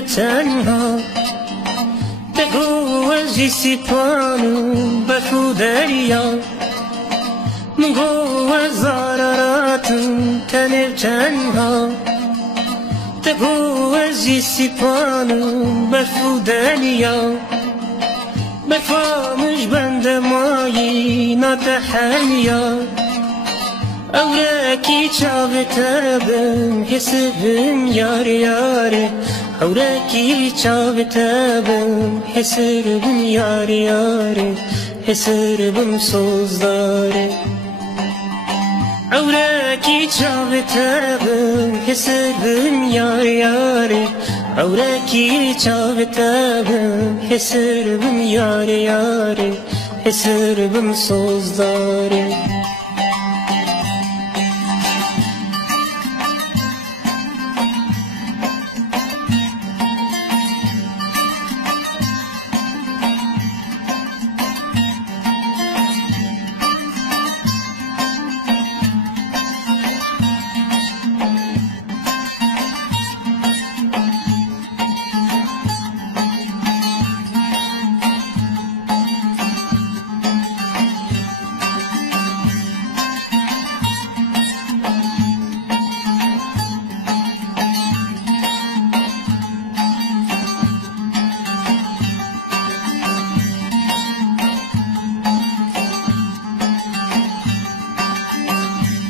تنها بگو از سیپانو بفو دریا مگو از زاراراتم تنه تنها بگو از سیپانو بفو دریا بفامش بند مایی نتحنیا أوراكي شافتابم حسبم ياري ياري أوراكي شافتابم حسبم ياري ياري حسبم صوزداري أوراكي شافتابم حسبم ياري ياري أوراكي شافتابم حسبم ياري ياري حسبم صوزداري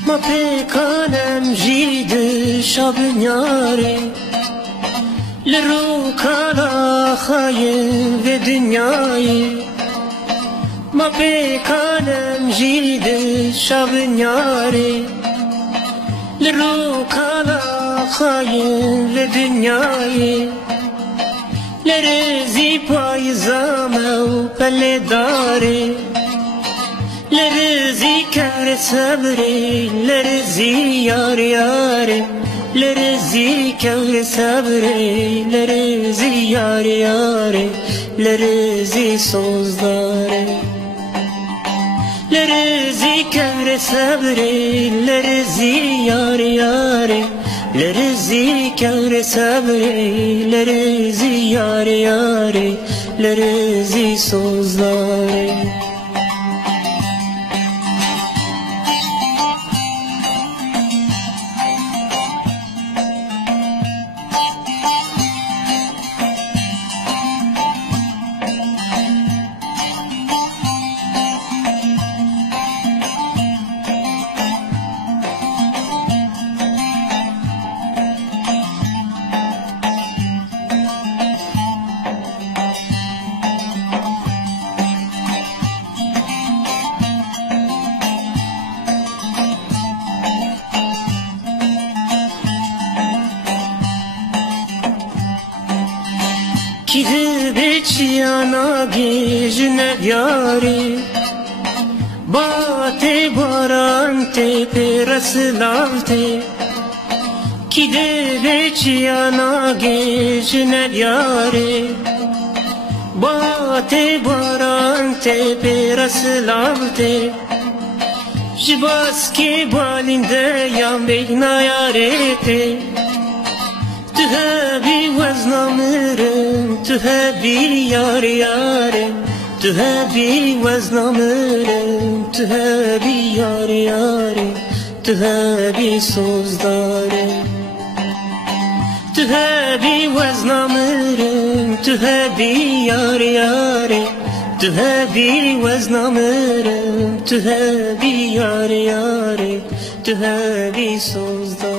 ما پیکانم جید شب نیاره لرو کالا خایم و دنیای ما پیکانم جید شب نیاره لرو کالا خایم و دنیای لرزی پای زامه و پله داره لرزي كار صبري لرزي يار ياري لرزي كار صبري لرزي يار ياري لرزي صوزداري لرزي كار صبري لرزي يار ياري لرزي كار صبري لرزي يار ياري لرزي صوزداري Kide beçiyana gejne yari Bate barante peraslavte Kide beçiyana gejne yari Bate barante peraslavte Jibaski balinde yan beyna yarete تهابي وزنامرم تهابي ياري ياري تهابي وزنامرم تهابي ياري ياري تهابي صوزداري تهابي وزنامرم تهابي ياري ياري تهابي وزنامرم تهابي ياري ياري تهابي صوزداري